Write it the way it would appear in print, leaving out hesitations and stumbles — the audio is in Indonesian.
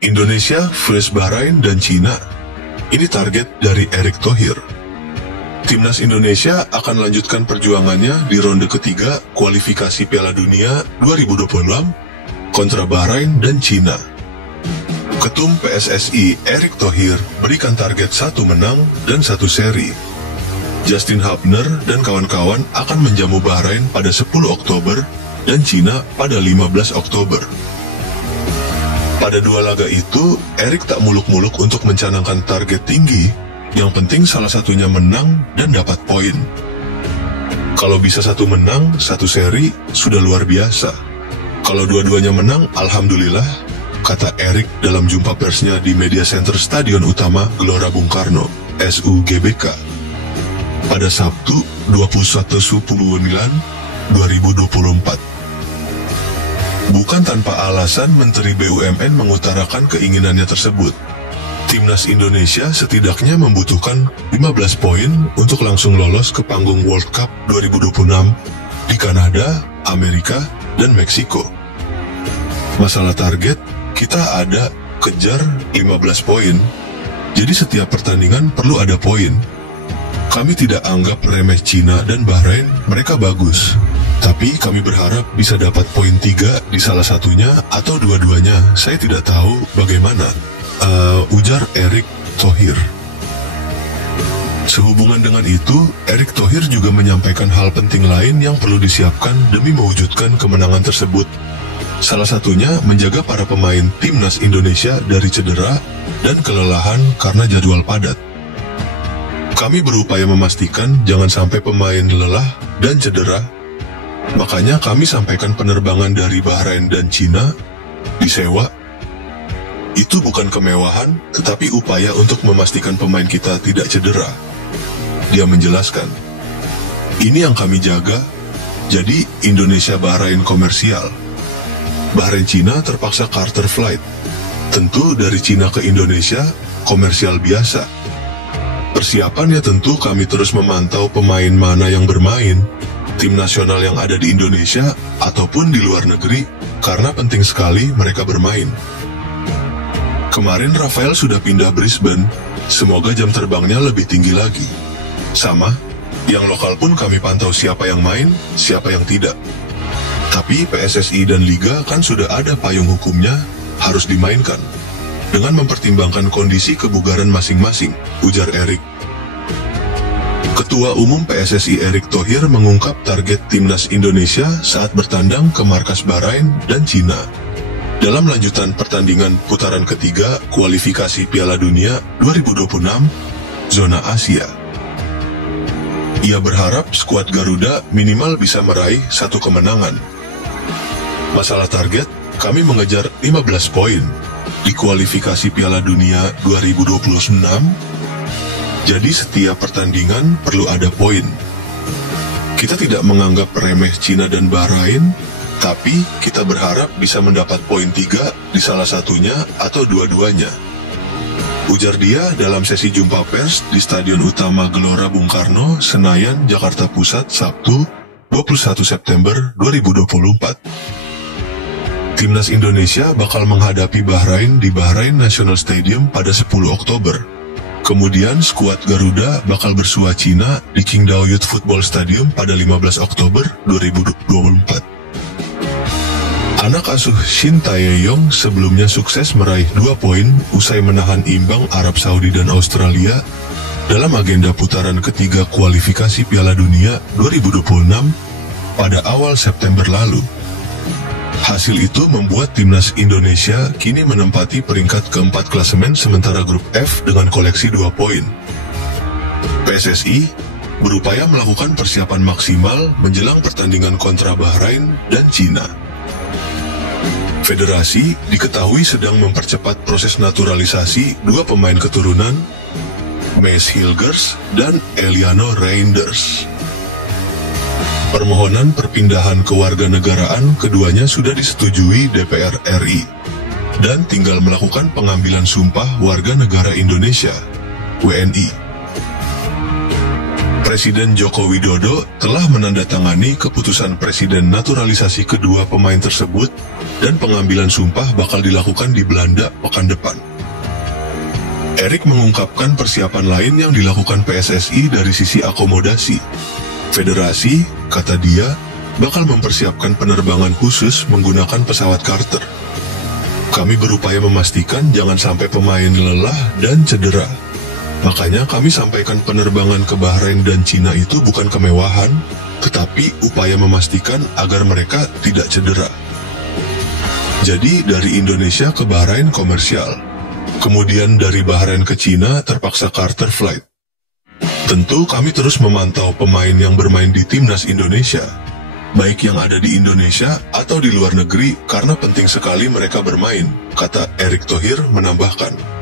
Indonesia vs Bahrain dan Cina. Ini target dari Erick Thohir. Timnas Indonesia akan lanjutkan perjuangannya di ronde ketiga kualifikasi Piala Dunia 2026 kontra Bahrain dan Cina. Ketum PSSI Erick Thohir berikan target 1 menang dan 1 seri. Justin Hubner dan kawan-kawan akan menjamu Bahrain pada 10 Oktober dan Cina pada 15 Oktober. Pada 2 laga itu, Erick tak muluk-muluk untuk mencanangkan target tinggi. Yang penting salah satunya menang dan dapat poin. Kalau bisa 1 menang, 1 seri, sudah luar biasa. Kalau dua-duanya menang, alhamdulillah, kata Erick dalam jumpa persnya di Media Center Stadion Utama Gelora Bung Karno, SUGBK, pada Sabtu 21/9/2024. Bukan tanpa alasan Menteri BUMN mengutarakan keinginannya tersebut. Timnas Indonesia setidaknya membutuhkan 15 poin untuk langsung lolos ke panggung World Cup 2026 di Kanada, Amerika, dan Meksiko. Masalah target, kita ada kejar 15 poin, jadi setiap pertandingan perlu ada poin. Kami tidak anggap remeh Cina dan Bahrain, mereka bagus. Tapi kami berharap bisa dapat poin 3 di salah satunya atau dua-duanya, saya tidak tahu bagaimana. Ujar Erick Thohir. Sehubungan dengan itu, Erick Thohir juga menyampaikan hal penting lain yang perlu disiapkan demi mewujudkan kemenangan tersebut. Salah satunya menjaga para pemain Timnas Indonesia dari cedera dan kelelahan karena jadwal padat. Kami berupaya memastikan jangan sampai pemain lelah dan cedera. Makanya kami sampaikan penerbangan dari Bahrain dan Cina disewa. Itu bukan kemewahan, tetapi upaya untuk memastikan pemain kita tidak cedera. Dia menjelaskan, ini yang kami jaga, jadi Indonesia Bahrain komersial. Bahrain Cina terpaksa charter flight. Tentu dari Cina ke Indonesia, komersial biasa. Persiapannya tentu kami terus memantau pemain mana yang bermain, tim nasional yang ada di Indonesia ataupun di luar negeri, karena penting sekali mereka bermain. Kemarin Rafael sudah pindah Brisbane, semoga jam terbangnya lebih tinggi lagi. Sama, yang lokal pun kami pantau siapa yang main, siapa yang tidak. Tapi PSSI dan Liga kan sudah ada payung hukumnya, harus dimainkan. Dengan mempertimbangkan kondisi kebugaran masing-masing, ujar Erick. Ketua Umum PSSI Erick Thohir mengungkap target Timnas Indonesia saat bertandang ke markas Bahrain dan Cina dalam lanjutan pertandingan putaran ketiga kualifikasi Piala Dunia 2026 zona Asia. Ia berharap skuad Garuda minimal bisa meraih 1 kemenangan. Masalah target, kami mengejar 15 poin di kualifikasi Piala Dunia 2026. Jadi setiap pertandingan perlu ada poin. Kita tidak menganggap remeh Cina dan Bahrain, tapi kita berharap bisa mendapat poin 3 di salah satunya atau dua-duanya. Ujar dia dalam sesi jumpa pers di Stadion Utama Gelora Bung Karno, Senayan, Jakarta Pusat, Sabtu, 21 September 2024. Timnas Indonesia bakal menghadapi Bahrain di Bahrain National Stadium pada 10 Oktober. Kemudian skuad Garuda bakal bersua Cina di Qingdao Youth Football Stadium pada 15 Oktober 2024. Anak asuh Shin Tae-yong sebelumnya sukses meraih 2 poin usai menahan imbang Arab Saudi dan Australia dalam agenda putaran ketiga kualifikasi Piala Dunia 2026 pada awal September lalu. Hasil itu membuat Timnas Indonesia kini menempati peringkat keempat klasemen sementara grup F dengan koleksi 2 poin. PSSI berupaya melakukan persiapan maksimal menjelang pertandingan kontra Bahrain dan Cina. Federasi diketahui sedang mempercepat proses naturalisasi 2 pemain keturunan, Mace Hilgers dan Eliano Reinders. Permohonan perpindahan kewarganegaraan keduanya sudah disetujui DPR RI dan tinggal melakukan pengambilan sumpah warga negara Indonesia, WNI. Presiden Joko Widodo telah menandatangani keputusan Presiden naturalisasi kedua pemain tersebut dan pengambilan sumpah bakal dilakukan di Belanda pekan depan. Erik mengungkapkan persiapan lain yang dilakukan PSSI dari sisi akomodasi. Federasi, kata dia, bakal mempersiapkan penerbangan khusus menggunakan pesawat charter. Kami berupaya memastikan jangan sampai pemain lelah dan cedera. Makanya kami sampaikan penerbangan ke Bahrain dan Cina itu bukan kemewahan, tetapi upaya memastikan agar mereka tidak cedera. Jadi dari Indonesia ke Bahrain komersial, kemudian dari Bahrain ke Cina terpaksa charter flight. Tentu kami terus memantau pemain yang bermain di timnas Indonesia, baik yang ada di Indonesia atau di luar negeri karena penting sekali mereka bermain, kata Erick Thohir menambahkan.